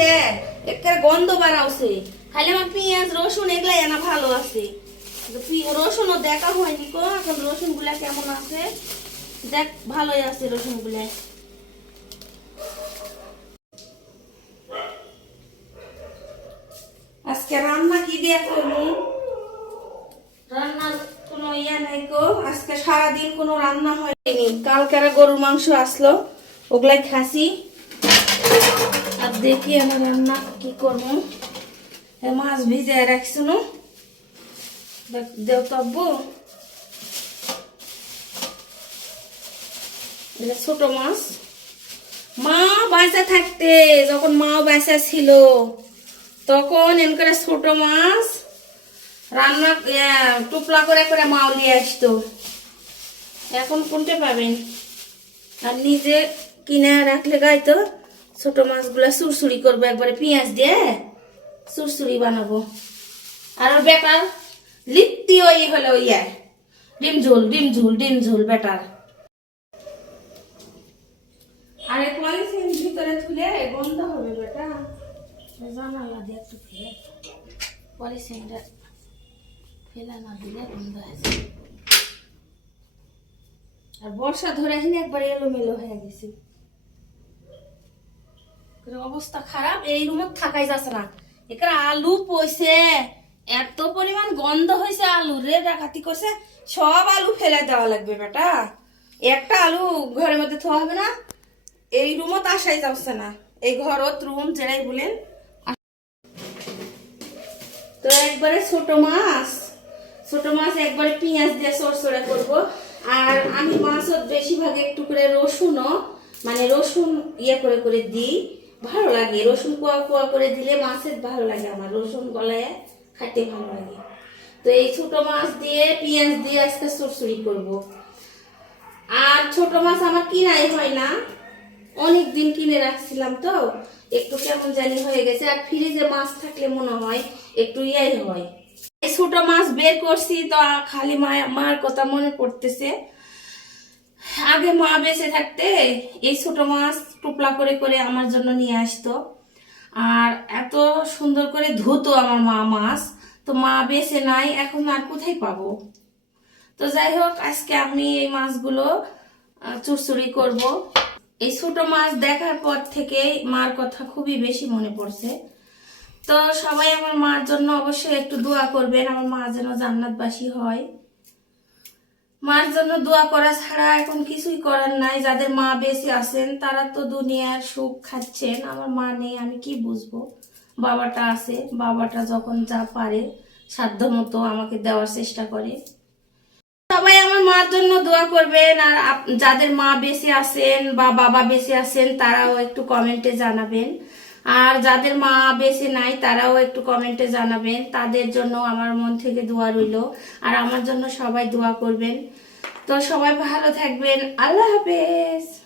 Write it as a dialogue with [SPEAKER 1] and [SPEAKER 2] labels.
[SPEAKER 1] আছে একটা গন্ধ বাড়াওছে খালি আমার পেঁয়াজ, রসুন এগুলাই না ভালো আছে। রসুনও দেখা হয়নি কো এখন রসুনগুলা কেমন আছে? দেখ, ভালোই আছে রসুনগুলা আজকে রান্না কি দিয়ে করব? রান্নার কোনো ইয়ে নাই গো, আজকে সারাদিন কোনো রান্না হয়নি। কালকেরা গরুর মাংস আসলো, ওগুলাই খাসি। আর দেখি আমার রান্না কি করব। মাছ ভিজে রাখছি নো। দেও ছোট মাছ। মা বাঁচা থাকতে, যখন মা বাঁচা ছিল, তখন এন করে ছোট মাছ রান্না টুপলা করে করে মাও নিয়ে আসতো। এখন কোনটা পাবেন? আর নিজে কিনে রাখলে গাইতো। ছোট মাছগুলা সুরসুরি করব একবারে পেঁয়াজ দিয়ে সুরসুরি বানাবো। আর বেটার লিপ্তি ওই হলো ইয়ে ডিম ঝোল ডিম ঝোল ডিম ঝোল বেটার। আরে পলিথিন ভিতরে তুলে গন্ধ হবে বেটা। জানালা দিয়ে একটু ফেলে পলিথিনটা ফেলে না দিলে গন্ধ আছে আর বর্ষা ধরে একবার এলোমেলো হয়ে গেছে। অবস্থা খারাপ, এই রুমে থাকাই যাচ্ছে না। এখানে আলু পয়সে এত পরিমাণ গন্ধ হয়েছে আলু। রে ডাকাতি করছে, সব আলু ফেলে দেওয়া লাগবে বেটা। একটা আলু ঘরের মধ্যে থোয়া হবে না, এই রুমও তো আসাই যাচ্ছে না। এই ঘরত রুম যেটাই বলেন। তো একবারে ছোট মাছ ছোট মাছ একবারে পেঁয়াজ দিয়ে সরসরা করব। আর আমি মাছত বেশিরভাগ একটু করে রসুনও মানে রসুন ইয়ে করে করে দিই। ভালো লাগে। রসুন কোয়া কোয়া করে দিলে মাছের ভালো লাগে আমার। রসুন গলায় খাইতে ভালো লাগে। তো এই ছোট মাছ দিয়ে, পেঁয়াজ দিয়ে আজকে সরসরি করব। আর ছোট মাছ আমার কিনাই হয় না। অনেক দিন কিনে রাখছিলাম তো। একটু কেমন জানি হয়ে গেছে। আর ফ্রিজে মাছ থাকলে মনে হয় একটু ইয়াই হয়। ছোট মাছ বের করছি তো খালি মা- মার কথা মনে পড়তেছে। আগে মা বেঁচে থাকতে এই ছোট মাছ টুপলা করে করে আমার জন্য নিয়ে আসতো। আর এত সুন্দর করে ধুতো আমার মা মাছ। তো মা বেঁচে নাই, এখন আর কোথায় পাবো? তো যাই হোক, আজকে আমি এই মাছগুলো চুরচুরি করব। এই ছোট মাছ দেখার পর থেকে মার কথা খুবই বেশি মনে পড়ছে। তো সবাই আমার মার জন্য অবশ্যই একটু দোয়া করবেন। আমার মা যেন জান্নাতবাসী হয়। মার জন্য দোয়া করা ছাড়া এখন কিছুই করার নাই। যাদের মা বেশি আছেন, তারা তো দুনিয়ার সুখ খাচ্ছেন। আমার মা নেই, আমি কি বুঝব? বাবাটা আছে, বাবাটা যখন যা পারে সাধ্য মতো আমাকে দেওয়ার চেষ্টা করে। সবাই আমার মার জন্য দোয়া করবেন, আর যাদের মা বেশি আছেন বা বাবা বেঁচে আছেন, তারাও একটু কমেন্টে জানাবেন। আর যাদের মা বেশি নাই, তারাও একটু কমেন্টে জানাবেন। তাদের জন্য আমার মন থেকে দোয়া রইল। আর আমার জন্য সবাই দোয়া করবেন। তো সবাই ভালো থাকবেন। আল্লাহ হাফেজ।